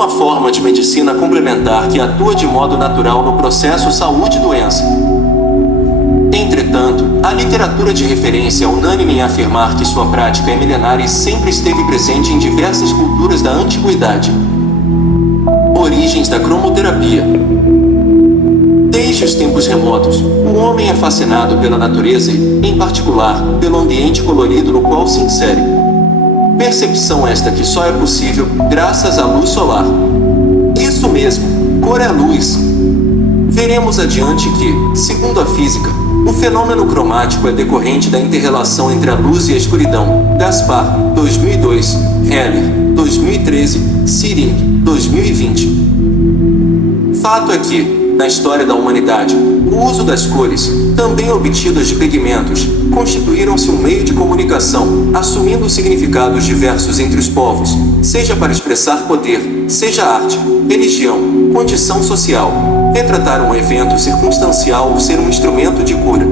uma forma de medicina complementar que atua de modo natural no processo saúde-doença. Entretanto, a literatura de referência é unânime em afirmar que sua prática é milenar e sempre esteve presente em diversas culturas da antiguidade. Origens da cromoterapia. Desde os tempos remotos, o homem é fascinado pela natureza e, em particular, pelo ambiente colorido no qual se insere. Percepção esta que só é possível graças à luz solar. Isso mesmo, cor é luz. Veremos adiante que, segundo a física, o fenômeno cromático é decorrente da inter-relação entre a luz e a escuridão. Gaspar, 2002, Heller, 2013, Siring, 2020. Fato é que, na história da humanidade, o uso das cores, também obtidas de pigmentos, constituíram-se um meio de comunicação, assumindo significados diversos entre os povos, seja para expressar poder, seja arte, religião, condição social, retratar um evento circunstancial ou ser um instrumento de cura.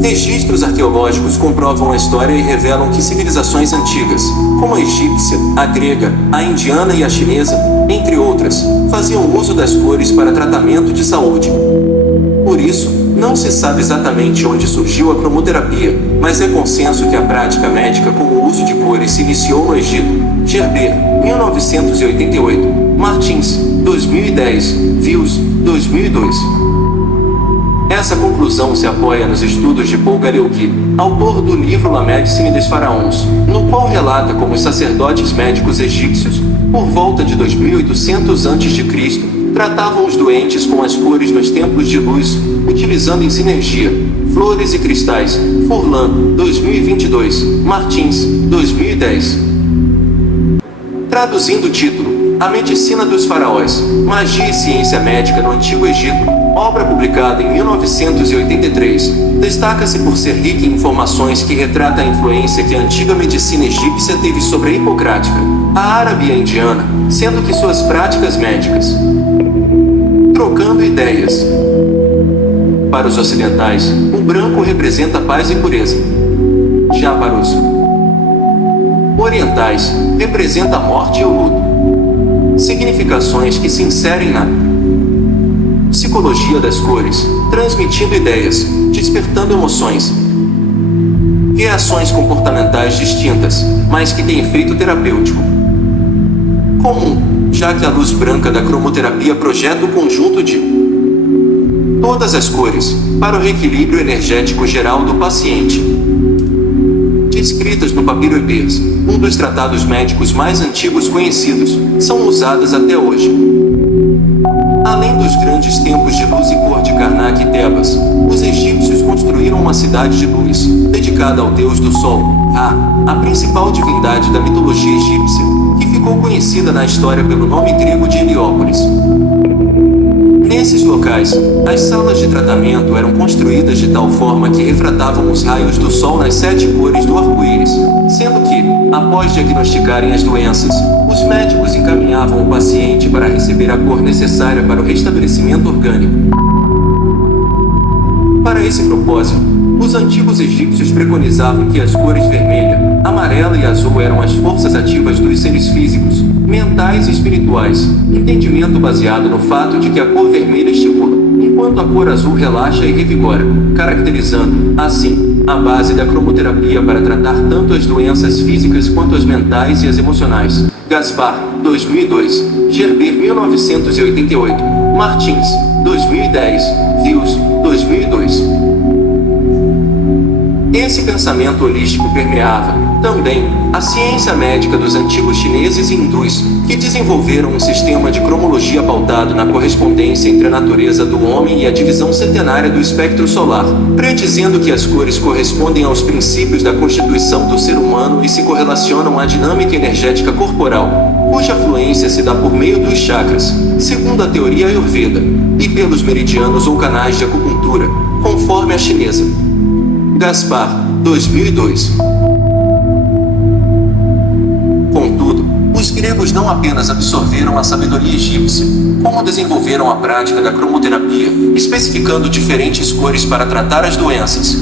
Registros arqueológicos comprovam a história e revelam que civilizações antigas, como a egípcia, a grega, a indiana e a chinesa, entre outras, faziam uso das cores para tratamento de saúde. Por isso, não se sabe exatamente onde surgiu a cromoterapia, mas é consenso que a prática médica com o uso de cores se iniciou no Egito. Gerber, 1988, Martins, 2010, Vils, 2002. Essa conclusão se apoia nos estudos de Paul Galeocki, autor do livro La Médecine des Pharaons, no qual relata como os sacerdotes médicos egípcios, por volta de 2800 a.C., tratavam os doentes com as cores nos templos de luz, utilizando em sinergia flores e cristais. Furlan, 2022, Martins, 2010. Traduzindo o título, A Medicina dos Faraós, Magia e Ciência Médica no Antigo Egito, obra publicada em 1983, destaca-se por ser rica em informações que retrata a influência que a antiga medicina egípcia teve sobre a hipocrática, a árabe e a indiana, sendo que suas práticas médicas. Trocando ideias. Para os ocidentais, o branco representa paz e pureza. Já para os orientais, representa a morte e o luto. Significações que se inserem na psicologia das cores, transmitindo ideias, despertando emoções, reações comportamentais distintas, mas que têm efeito terapêutico comum, já que a luz branca da cromoterapia projeta o conjunto de todas as cores, para o reequilíbrio energético geral do paciente. Descritas no Papiro Ebers, um dos tratados médicos mais antigos conhecidos, são usadas até hoje. Além dos grandes templos de luz e cor de Karnak e Tebas, os egípcios construíram uma cidade de luz, dedicada ao deus do sol, Ra, a principal divindade da mitologia egípcia, que ficou conhecida na história pelo nome grego de Heliópolis. Nesses locais, as salas de tratamento eram construídas de tal forma que refratavam os raios do sol nas 7 cores do arco-íris, sendo que, após diagnosticarem as doenças, os médicos encaminhavam o paciente para receber a cor necessária para o restabelecimento orgânico. Para esse propósito, os antigos egípcios preconizavam que as cores vermelha, amarela e azul eram as forças ativas dos seres físicos, mentais e espirituais, entendimento baseado no fato de que a cor vermelha estimula, enquanto a cor azul relaxa e revigora, caracterizando, assim, a base da cromoterapia para tratar tanto as doenças físicas quanto as mentais e as emocionais. Gaspar, 2002, Gerber, 1988, Martins, 2010, Vils, 2002. Esse pensamento holístico permeava, também, a ciência médica dos antigos chineses e hindus, que desenvolveram um sistema de cromologia pautado na correspondência entre a natureza do homem e a divisão centenária do espectro solar, predizendo que as cores correspondem aos princípios da constituição do ser humano e se correlacionam à dinâmica energética corporal, cuja fluência se dá por meio dos chakras, segundo a teoria Ayurveda, e pelos meridianos ou canais de acupuntura, conforme a chinesa. Gaspar, 2002. Contudo, os gregos não apenas absorveram a sabedoria egípcia, como desenvolveram a prática da cromoterapia, especificando diferentes cores para tratar as doenças.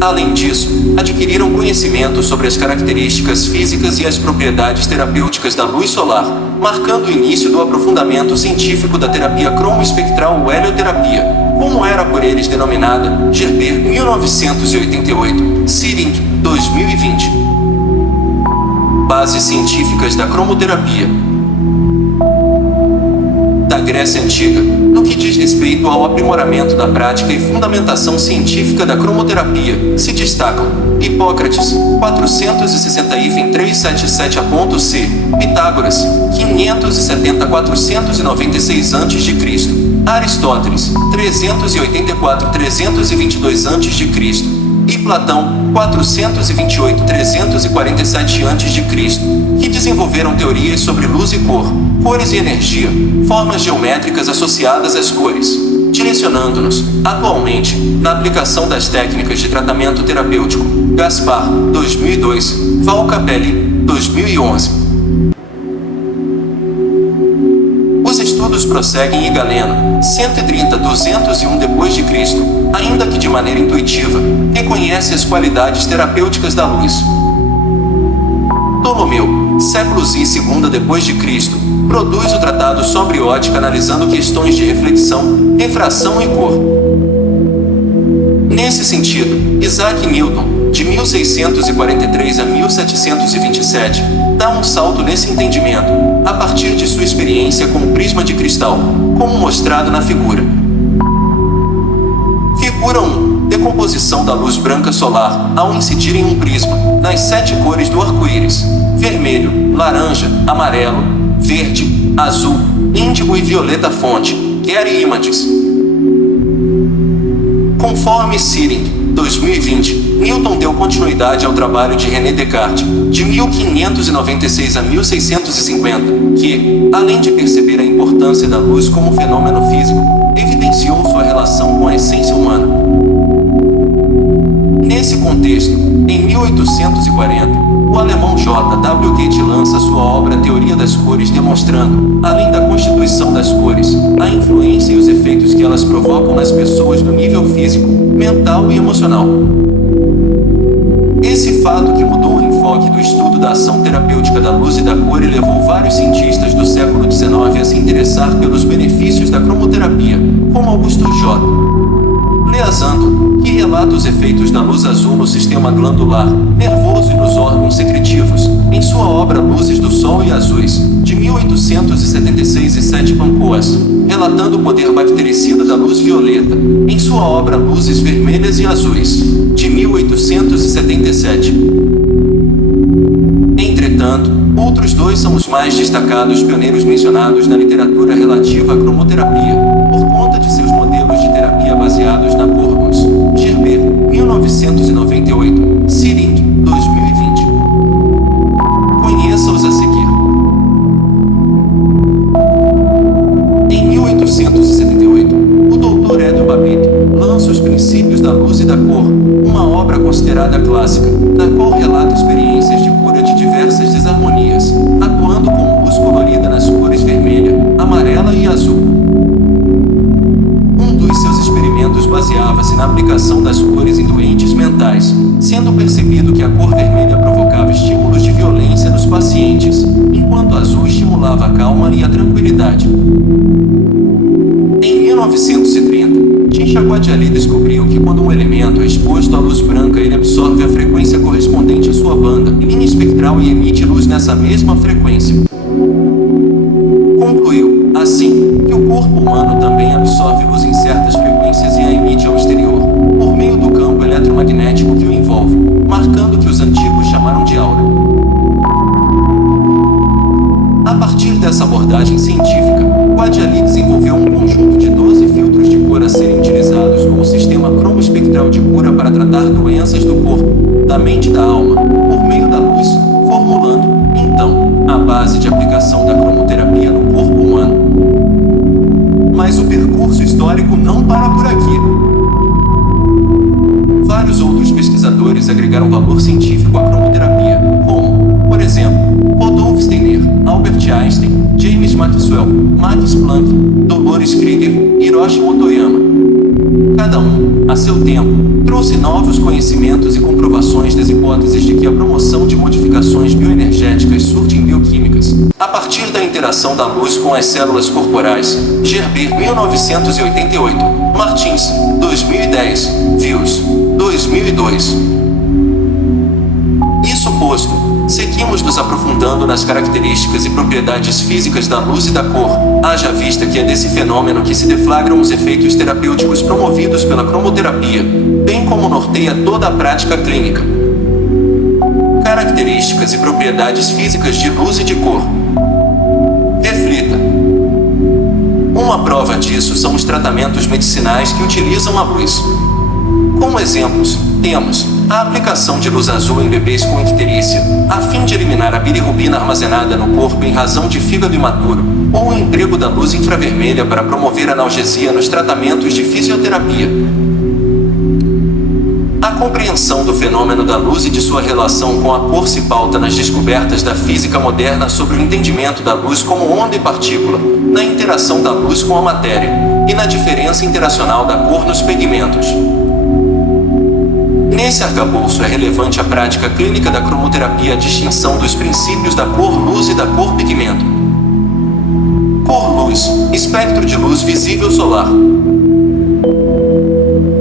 Além disso, adquiriram conhecimento sobre as características físicas e as propriedades terapêuticas da luz solar, marcando o início do aprofundamento científico da terapia cromoespectral ou helioterapia, como era por eles denominada, Gerber 1988, Sirink 2020. Bases científicas da cromoterapia. Da Grécia Antiga, no que diz respeito ao aprimoramento da prática e fundamentação científica da cromoterapia, se destacam Hipócrates, 460-377 Pitágoras, 570-496 a.C., Aristóteles, 384-322 a.C., e Platão, 428-347 a.C., que desenvolveram teorias sobre luz e cor, cores e energia, formas geométricas associadas às cores, direcionando-nos, atualmente, na aplicação das técnicas de tratamento terapêutico. Gaspar, 2002, Val Capelli, 2011. Os estudos prosseguem e Galeno, 130-201 d.C., ainda que de maneira intuitiva, reconhece as qualidades terapêuticas da luz. Ptolomeu, séculos I e II d.C., produz o tratado sobre ótica analisando questões de reflexão, refração e cor. Nesse sentido, Isaac Newton, de 1643 a 1727, dá um salto nesse entendimento, a partir de sua experiência com o prisma de cristal, como mostrado na figura. Figura 1. Decomposição da luz branca solar, ao incidir em um prisma, nas 7 cores do arco-íris: vermelho, laranja, amarelo, verde, azul, índigo e violeta fonte, Getty Images. Conforme Sirink, 2020, Newton deu continuidade ao trabalho de René Descartes, de 1596 a 1650, que, além de perceber a importância da luz como fenômeno físico, evidenciou sua relação com a essência humana. Nesse contexto, em 1840, o alemão J. W. Goethe lança sua obra Teoria das Cores, demonstrando, além da constituição das cores, a influência e os efeitos que elas provocam nas pessoas no nível físico, mental e emocional. Esse fato que mudou o enfoque do estudo da ação terapêutica da luz e da cor e levou vários cientistas do século XIX a se interessar pelos benefícios da cromoterapia, como Augusto J. Leazanto, que relata os efeitos da luz azul no sistema glandular, nervoso e nos órgãos secretivos, em sua obra Luzes do Sol e Azuis, de 1876, e Sete Pancoas, relatando o poder bactericida da luz violeta, em sua obra Luzes Vermelhas e Azuis, de 1877. Entretanto, outros dois são os mais destacados pioneiros mencionados na literatura relativa à cromoterapia, por conta de seus modelos de terapia baseados na Corgons, Gerber, 1998, Sirink, 2020. Conheça-os a seguir. Em 1878, o Dr. Edward Babbitt lança Os Princípios da Luz e da Cor, uma obra considerada clássica, na qual relata experiências de cura de diversas desarmonias, atuando com luz colorida nas cores vermelha, amarela e azul. Um dos seus experimentos baseava-se na aplicação das cores em doentes mentais, sendo percebido que a cor vermelha provocava estímulos de violência nos pacientes, enquanto a azul estimulava a calma e a tranquilidade. Em 1930, Chinchaguatl descobriu que quando um elemento é exposto à luz branca, ele absorve a frequência correspondente à sua banda em linha espectral e emite luz nessa mesma frequência. Concluiu, assim, que o corpo humano também absorve luz em certas frequências e a emite ao exterior, por meio do campo eletromagnético que o envolve, marcando o que os antigos chamaram de aura. A partir dessa abordagem científica, Guatali desenvolveu um conjunto de 12 filtros de cor a serem utilizados como sistema cromoespectral de cura para tratar doenças do corpo, da mente e da alma, por meio da luz, formulando, então, a base de aplicação da cromoterapia no corpo humano. Mas o percurso histórico não para por aqui. Vários outros pesquisadores agregaram valor científico à cromoterapia, como, por exemplo, Rudolf Steiner, Albert Einstein, James Maxwell, Max Planck, Dolores Krieger e Hiroshi Motoyama. Cada um, a seu tempo, trouxe novos conhecimentos e comprovações das hipóteses de que a promoção de modificações bioenergéticas surge em bioquímicas, a partir da interação da luz com as células corporais. Gerber, 1988. Martins, 2010. Views, 2002. Isso posto, seguimos nos aprofundando nas características e propriedades físicas da luz e da cor, haja vista que é desse fenômeno que se deflagram os efeitos terapêuticos promovidos pela cromoterapia, bem como norteia toda a prática clínica. Características e propriedades físicas de luz e de cor. Reflita. Uma prova disso são os tratamentos medicinais que utilizam a luz. Como exemplos, temos a aplicação de luz azul em bebês com icterícia, a fim de eliminar a bilirrubina armazenada no corpo em razão de fígado imaturo, ou o emprego da luz infravermelha para promover analgesia nos tratamentos de fisioterapia. A compreensão do fenômeno da luz e de sua relação com a cor se pauta nas descobertas da física moderna sobre o entendimento da luz como onda e partícula, na interação da luz com a matéria, e na diferença interacional da cor nos pigmentos. Nesse arcabouço é relevante a prática clínica da cromoterapia, a distinção dos princípios da cor-luz e da cor-pigmento. Cor-luz, espectro de luz visível solar.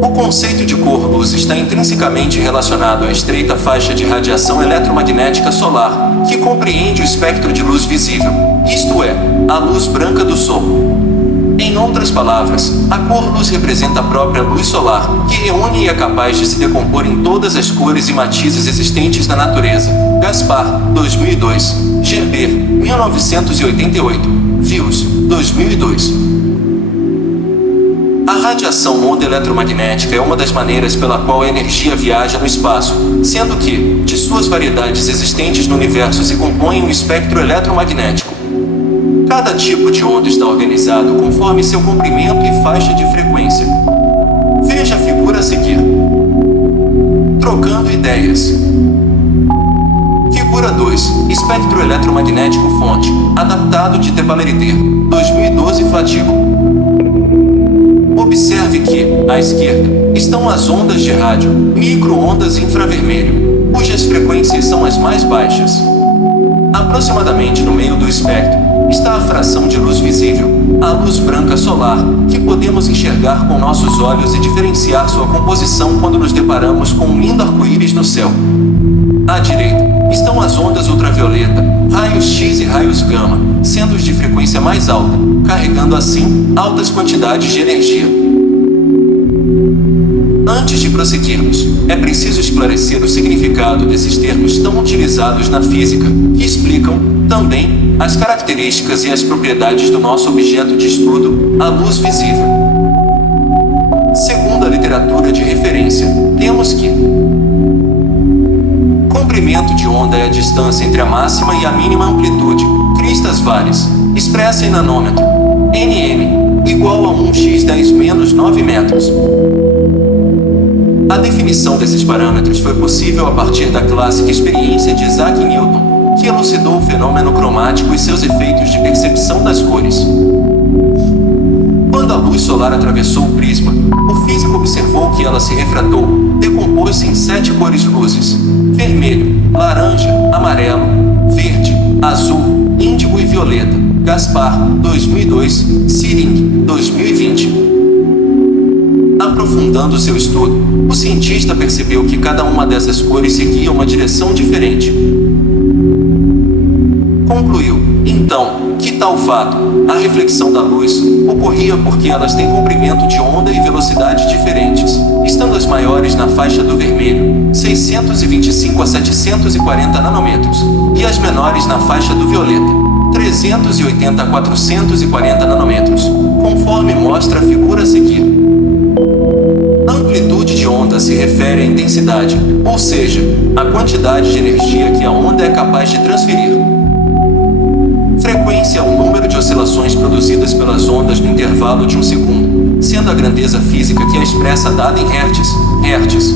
O conceito de cor-luz está intrinsecamente relacionado à estreita faixa de radiação eletromagnética solar, que compreende o espectro de luz visível, isto é, a luz branca do Sol. Em outras palavras, a cor-luz representa a própria luz solar, que reúne e é capaz de se decompor em todas as cores e matizes existentes na natureza. Gaspar, 2002. Gerber, 1988. Views, 2002. A radiação onda eletromagnética é uma das maneiras pela qual a energia viaja no espaço, sendo que, de suas variedades existentes no universo, se compõem um espectro eletromagnético. Cada tipo de onda está organizado conforme seu comprimento e faixa de frequência. Veja a figura a seguir. Trocando ideias. Figura 2. Espectro eletromagnético fonte, adaptado de Tepaleriter, 2012 Flatigo. Observe que, à esquerda, estão as ondas de rádio, micro-ondas infravermelho, cujas frequências são as mais baixas. Aproximadamente no meio do espectro, está a fração de luz visível, a luz branca solar, que podemos enxergar com nossos olhos e diferenciar sua composição quando nos deparamos com um lindo arco-íris no céu. À direita, estão as ondas ultravioleta, raios X e raios gama, sendo os de frequência mais alta, carregando assim altas quantidades de energia. Antes de prosseguirmos, é preciso esclarecer o significado desses termos tão utilizados na física, que explicam, também, as características e as propriedades do nosso objeto de estudo, a luz visível. Segundo a literatura de referência, temos que comprimento de onda é a distância entre a máxima e a mínima amplitude, cristas Vares, expressa em nanômetro, nm, igual a 1x10 menos 9 metros. A definição desses parâmetros foi possível a partir da clássica experiência de Isaac Newton, que elucidou o fenômeno cromático e seus efeitos de percepção das cores. Quando a luz solar atravessou o prisma, o físico observou que ela se refratou, decompôs-se em 7 cores-luzes: vermelho, laranja, amarelo, verde, azul, índigo e violeta. Gaspar, 2002, Siring, 2020. Aprofundando seu estudo, o cientista percebeu que cada uma dessas cores seguia uma direção diferente. Concluiu, então, que tal fato, a reflexão da luz, ocorria porque elas têm comprimento de onda e velocidade diferentes, estando as maiores na faixa do vermelho, 625 a 740 nanômetros, e as menores na faixa do violeta, 380 a 440 nanômetros, conforme mostra a figura a seguir. Amplitude de onda se refere à intensidade, ou seja, à quantidade de energia que a onda é capaz de transferir. Frequência é o número de oscilações produzidas pelas ondas no intervalo de um segundo, sendo a grandeza física que a expressa dada em hertz, hertz.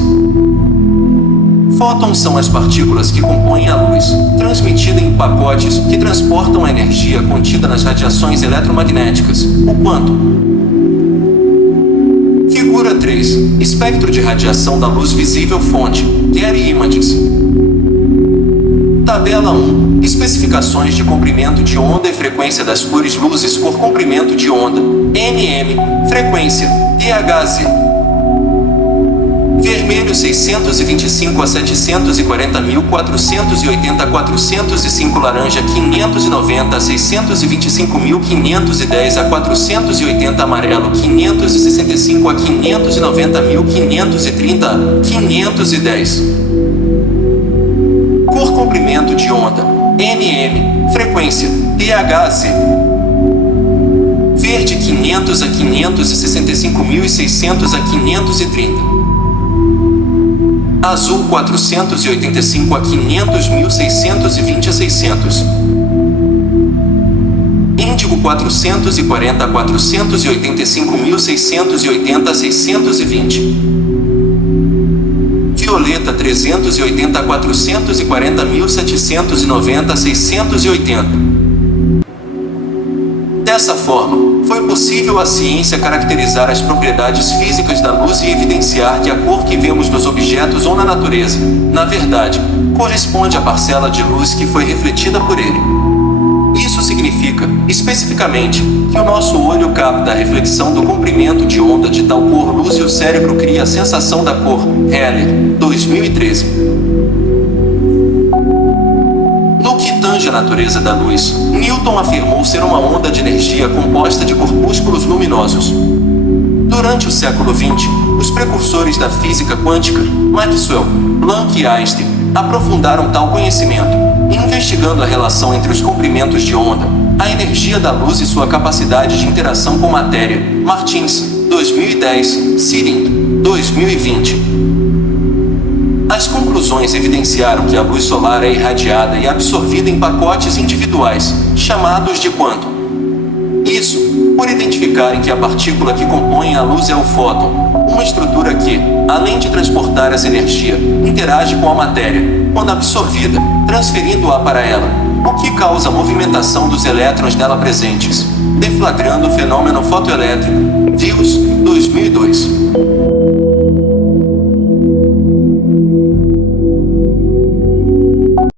Fótons são as partículas que compõem a luz, transmitida em pacotes que transportam a energia contida nas radiações eletromagnéticas, o quanto. Figura 3. Espectro de radiação da luz visível fonte. Getty Images. Tabela 1. Especificações de comprimento de onda e frequência das cores luzes por comprimento de onda. NM. Frequência. THz. Vermelho 625 a 740.480 405, laranja 590 a 625.510 a 480, amarelo 565 a 590.530 a 510. Cor comprimento de onda. NM. Frequência. THz. Verde 500 a 565.600 a 530. Azul 485 a 500.620 a 600. Índigo 440 a 485.680 a 620. Violeta 380 a 440.790 a 680. Dessa forma, foi possível a ciência caracterizar as propriedades físicas da luz e evidenciar que a cor que vemos nos objetos ou na natureza, na verdade, corresponde à parcela de luz que foi refletida por ele. Isso significa, especificamente, que o nosso olho capta a reflexão do comprimento de onda de tal cor luz e o cérebro cria a sensação da cor. Heller, 2013. No que tange a natureza da luz, Newton afirmou ser uma onda de energia composta de corpúsculos luminosos. Durante o século XX, os precursores da física quântica, Maxwell, Planck e Einstein, aprofundaram tal conhecimento, investigando a relação entre os comprimentos de onda, a energia da luz e sua capacidade de interação com matéria. Martins, 2010, Sirindo, 2020. As conclusões evidenciaram que a luz solar é irradiada e absorvida em pacotes individuais, chamados de quantum. Isso, por identificarem que a partícula que compõe a luz é o fóton, uma estrutura que, além de transportar essa energia, interage com a matéria, quando absorvida, transferindo-a para ela, o que causa a movimentação dos elétrons nela presentes, deflagrando o fenômeno fotoelétrico. Views,